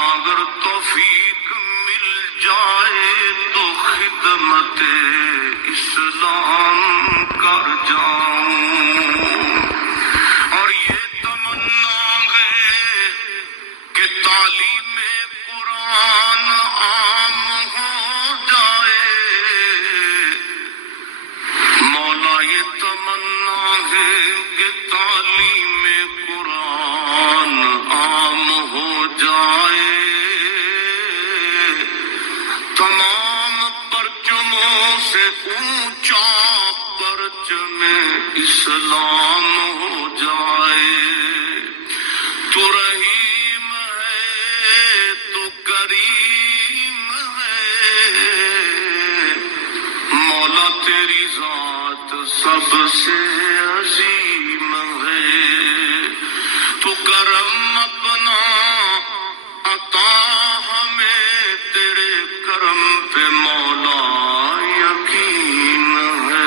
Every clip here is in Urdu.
اگر توفیق مل جائے تو خدمت اسلام کر جاؤں، اور یہ تمنا ہے کہ تعلیم قرآن عام ہو جائے، مولا یہ تمنا ہے کہ تعلیم قرآن عام ہو جائے، تمام پرچموں سے اونچا پرچم اسلام ہو جائے۔ تو رحیم ہے تو کریم ہے، مولا تیری ذات سب سے عظیم ہے، تو کرم اپنا عطا ہمیں، تیرے کرم پہ مولا یقین ہے۔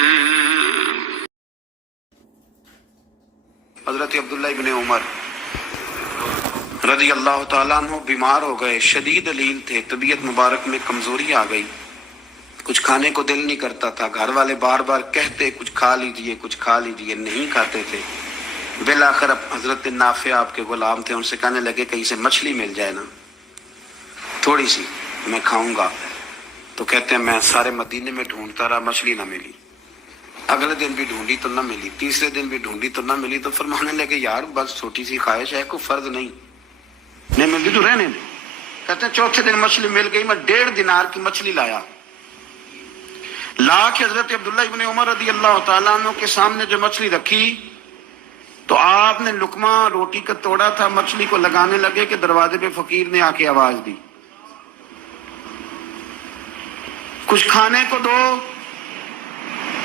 حضرت عبداللہ ابن عمر رضی اللہ تعالیٰ عنہ بیمار ہو گئے، شدید علیل تھے، طبیعت مبارک میں کمزوری آ گئی، کچھ کھانے کو دل نہیں کرتا تھا، گھر والے بار بار کہتے کچھ کھا لیجئے کچھ کھا لیجئے، نہیں کھاتے تھے۔ بالآخر حضرت نافع آپ کے غلام تھے، ان سے کہنے لگے کہیں سے مچھلی مل جائے نا تھوڑی سی، میں کھاؤں گا۔ تو کہتے ہیں میں سارے مدینے میں ڈھونڈتا رہا، مچھلی نہ ملی، اگلے دن بھی ڈھونڈی تو نہ ملی، تیسرے دن بھی ڈھونڈی تو نہ ملی، تو فرمانے لگے یار بس چھوٹی سی خواہش ہے، کوئی فرض نہیں ملتی تو رہنے دے۔ کہتے ہیں چوتھے دن مچھلی مل گئی، میں 1.5 دینار کی مچھلی لایا، لا کے حضرت عبداللہ ابن عمر رضی اللہ تعالیٰ عنہ کے سامنے جو مچھلی رکھی تو آپ نے لقمہ روٹی کا توڑا تھا، مچھلی کو لگانے لگے کہ دروازے پہ فقیر نے آ کے آواز دی کچھ کھانے کو دو۔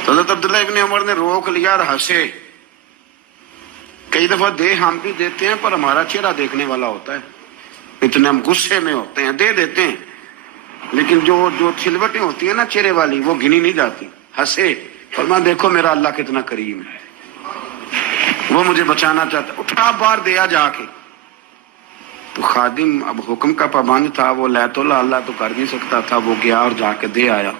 تو حضرت عبداللہ ابن عمر نے روک لیا اور ہنسے۔ کئی دفعہ دے ہم بھی دیتے ہیں پر ہمارا چہرہ دیکھنے والا ہوتا ہے، اتنے ہم غصے میں ہوتے ہیں، دے دیتے ہیں، لیکن جو چھلوٹیں ہوتی ہیں نا چہرے والی وہ گنی نہیں جاتی۔ ہنسے، فرمایا دیکھو میرا اللہ کتنا کریم ہے، وہ مجھے بچانا چاہتا، اٹھا بار دیا جا کے۔ تو خادم اب حکم کا پابند تھا، وہ لیت اللہ تو کر نہیں سکتا تھا، وہ گیا اور جا کے دے آیا۔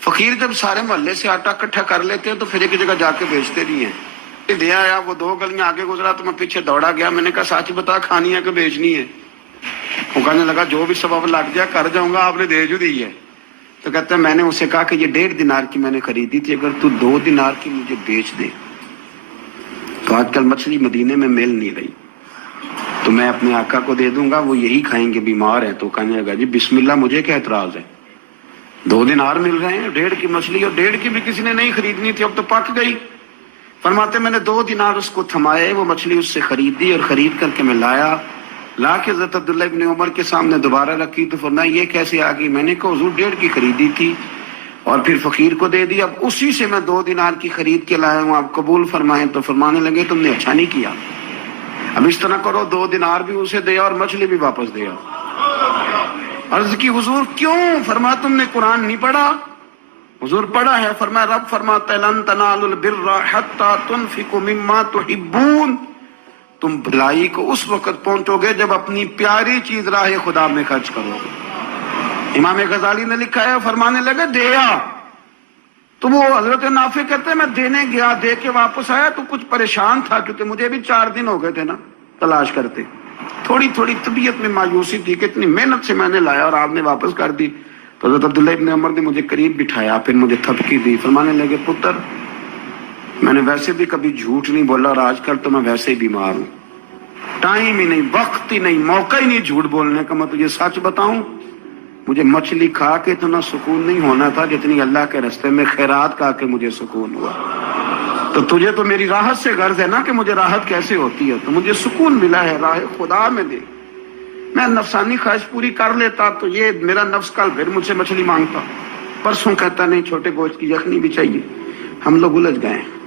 فقیر جب سارے محلے سے آٹا اکٹھا کر لیتے ہیں تو پھر ایک جگہ جا کے بیچتے نہیں ہیں۔ دے آیا، وہ 2 گلیاں آگے گزرا تو میں پیچھے دوڑا گیا، میں نے کہا سچ بتا کھانی ہے کہ بیچنی ہے؟ وہ کہنے لگا جو بھی سبب لگ جائے کر جاؤں گا، آپ نے دے جو دی ہے۔ تو کہتا ہے میں نے اسے کہا کہ یہ 1.5 دینار کی میں نے خریدی تھی، اگر تو 2 دینار کی مجھے بیچ دے تو آج کل مچھلی مدینے میں مل نہیں رہی تو میں اپنے آقا کو دے دوں گا، وہ یہی کھائیں گے، بیمار ہیں۔ تو کہنے لگا جی بسم اللہ، مجھے کیا اعتراض ہے، 2 دینار مل رہے ہیں، 1.5 کی مچھلی، اور 1.5 کی بھی کسی نے نہیں خریدنی تھی، اب تو پک گئی۔ فرماتے میں نے 2 دینار اس کو تھمائے، وہ مچھلی اس سے خریدی اور خرید کر کے میں لایا، لا کے حضرت عبداللہ ابن عمر کے سامنے دوبارہ رکھی تو فرمایا یہ کیسے آ گئی؟ میں نے کہا حضور 1.5 کی خریدی تھی اور پھر فقیر کو دے دی، اب اسی سے میں 2 دینار کی خرید کے لایا ہوں، آپ قبول فرمائیں۔ تو فرمانے لگے تم نے اچھا نہیں کیا، اب اس طرح کرو 2 دینار بھی اسے دیا اور مچھلی بھی واپس دیا۔ عرض کی حضور کیوں؟ فرمایا تم نے قرآن نہیں پڑھا؟ حضور پڑھا ہے۔ فرمایا رب فرماتا ہے لن تنالوا البر حتى تنفقوا مما تحبون، تم بھلائی کو اس وقت پہنچو گے جب اپنی پیاری چیز راہ خدا میں خرچ کرو گے۔ امام غزالی نے لکھا ہے، فرمانے لگے دیا تو وہ حضرت نافع کہتے ہیں میں دینے گیا، دے کے واپس آیا تو کچھ پریشان تھا کیونکہ مجھے بھی 4 دن ہو گئے تھے نا تلاش کرتے، تھوڑی تھوڑی طبیعت میں مایوسی تھی کہ اتنی محنت سے میں نے لایا اور آپ نے واپس کر دی۔ تو حضرت عبداللہ ابن عمر نے مجھے قریب بٹھایا، پھر مجھے تھپکی دی، فرمانے لگے پتر میں نے ویسے بھی کبھی جھوٹ نہیں بولا اور آج کل تو میں ویسے ہی بیمار ہوں، ٹائم ہی نہیں، وقت ہی نہیں، موقع ہی نہیں جھوٹ بولنے کا، میں تجھے سچ بتاؤں مجھے مچھلی کھا کے اتنا سکون نہیں ہونا تھا جتنی اللہ کے راستے میں خیرات کھا کے مجھے سکون ہوا۔ تو تجھے تو میری راحت سے غرض ہے نا کہ مجھے راحت کیسے ہوتی ہے، تو مجھے سکون ملا ہے راہ خدا میں دے، میں نفسانی خواہش پوری کر لیتا تو یہ میرا نفس کل پھر مجھ سے مچھلی مانگتا، پرسوں کہتا نہیں چھوٹے گوشت کی یخنی بھی چاہیے۔ ہم لوگ الجھ گئے ہیں۔